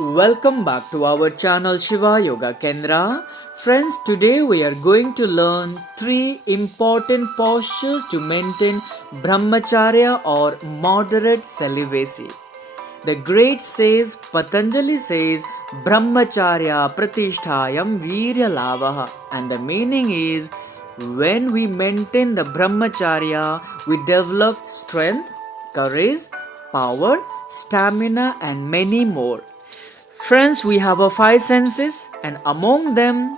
Welcome back to our channel Shiva Yoga Kendra. Friends, today we are going to learn three important postures to maintain brahmacharya or moderate celibacy. The great says, Patanjali says, Brahmacharya pratisthayam virya lavaha. And the meaning is, when we maintain the brahmacharya, we develop strength, courage, power, stamina, and many more. Friends, we have a five senses, and among them,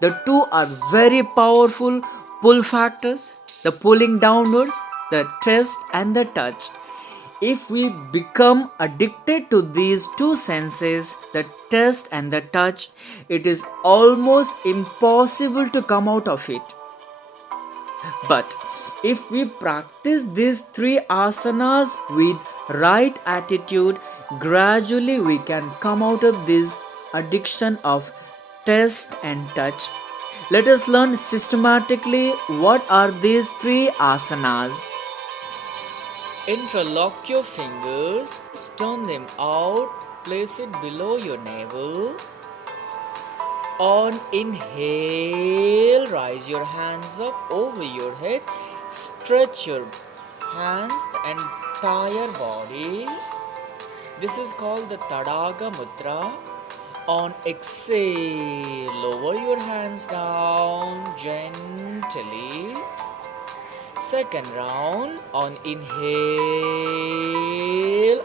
the two are very powerful pull factors, the pulling downwards, the taste, and the touch. If we become addicted to these two senses, the taste and the touch, it is almost impossible to come out of it. But if we practice these three asanas with right attitude, gradually we can come out of this addiction of taste and touch. Let us learn systematically what are these three asanas. Interlock your fingers, turn them out, place it below your navel. On inhale, raise your hands up over your head, stretch your hands, the entire body. This is called the Tadaga Mudra. On exhale, lower your hands down gently. Second round, on inhale,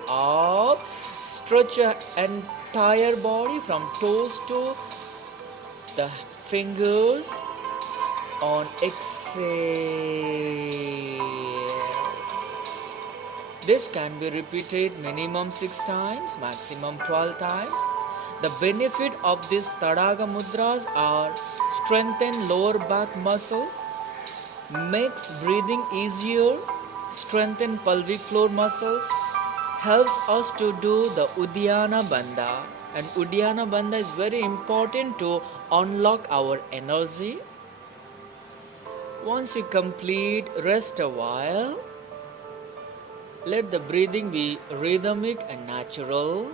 up, stretch your entire body from toes to the fingers. On exhale. This can be repeated minimum 6 times, maximum 12 times. The benefit of these Tadaga Mudras are strengthen lower back muscles, makes breathing easier, strengthen pelvic floor muscles, helps us to do the Uddiyana Bandha. And Uddiyana Bandha is very important to unlock our energy. Once you complete, rest a while. Let the breathing be rhythmic and natural.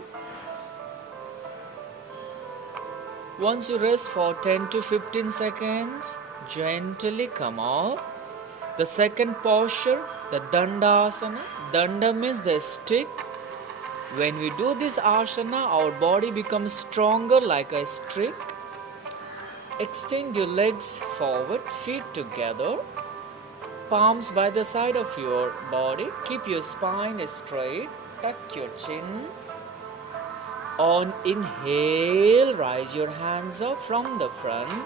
Once you rest for 10 to 15 seconds, gently come up. The second posture, the Dandasana. Danda means the stick. When we do this asana, our body becomes stronger like a stick. Extend your legs forward, feet together, palms by the side of your body. Keep your spine straight, tuck your chin. On inhale, raise your hands up from the front.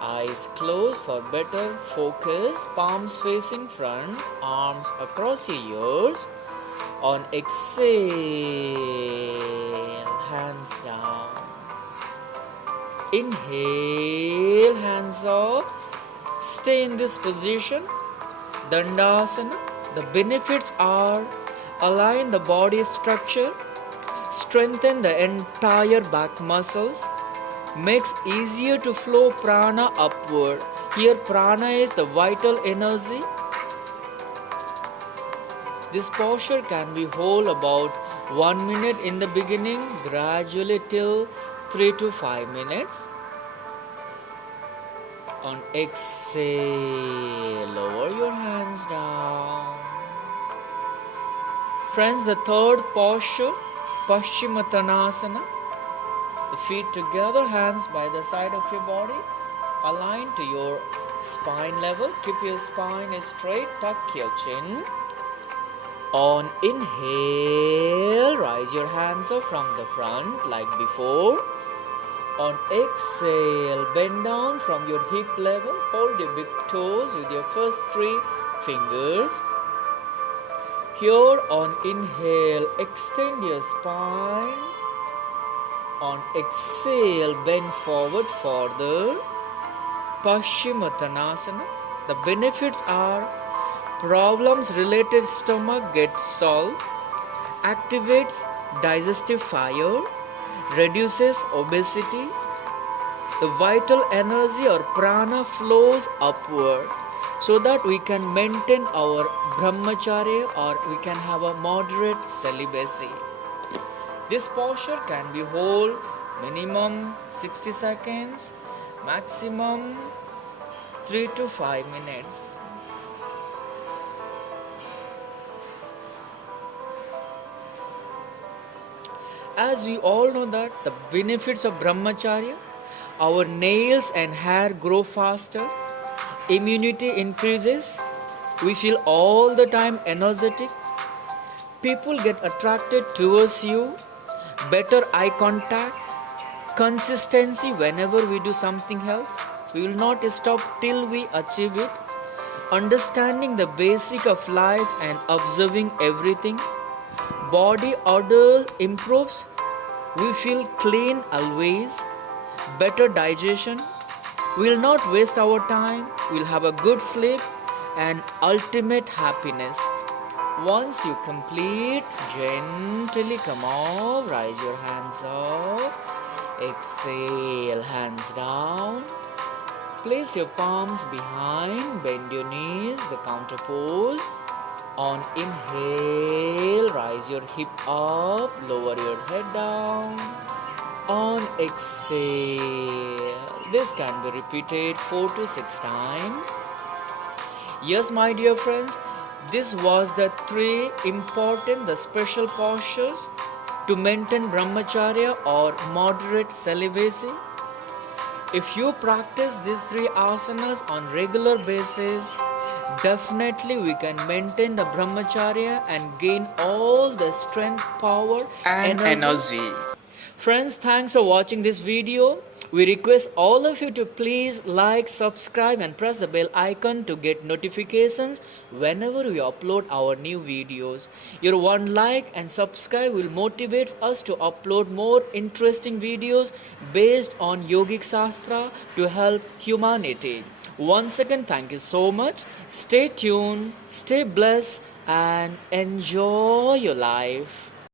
Eyes closed for better focus. Palms facing front, arms across your ears. On exhale, hands down. Inhale, hands up. Stay in this position. Dandasana. The benefits are align the body structure, strengthen the entire back muscles, makes easier to flow prana upward. Here prana is the vital energy. This posture can be whole about 1 minute in the beginning, gradually till 3 to 5 minutes. On exhale, lower your hands down. Friends, the third posture, Paschimottanasana. The feet together, hands by the side of your body, aligned to your spine level. Keep your spine straight, tuck your chin. On inhale, raise your hands up from the front like before. On exhale, bend down from your hip level. Hold your big toes with your first 3 fingers. Here on inhale, extend your spine. On exhale, bend forward further. Paschimottanasana. The benefits are problems related stomach gets solved, activates digestive fire, reduces obesity. The vital energy or prana flows upward so that we can maintain our brahmacharya or we can have a moderate celibacy. This posture can be hold minimum 60 seconds, maximum 3 to 5 minutes. As we all know that the benefits of brahmacharya, our nails and hair grow faster, immunity increases, we feel all the time energetic, people get attracted towards you, better eye contact, consistency whenever we do something else. We will not stop till we achieve it. Understanding the basic of life and observing everything. Body odor improves. We feel clean always. Better digestion. We will not waste our time. We will have a good sleep and ultimate happiness. Once you complete, gently come up, raise your hands up, exhale, hands down. Place your palms behind, bend your knees, the counter pose. On inhale, rise your hip up, lower your head down. On exhale, this can be repeated 4 to 6 times. Yes, my dear friends, this was the 3 important, the special postures to maintain brahmacharya or moderate celibacy. If you practice these 3 asanas on regular basis, definitely we can maintain the brahmacharya and gain all the strength, power and energy. Friends, thanks for watching this video. We request all of you to please like, subscribe and press the bell icon to get notifications whenever we upload our new videos. Your one like and subscribe will motivate us to upload more interesting videos based on Yogic Shastra to help humanity. Once again, thank you so much. Stay tuned, stay blessed and enjoy your life.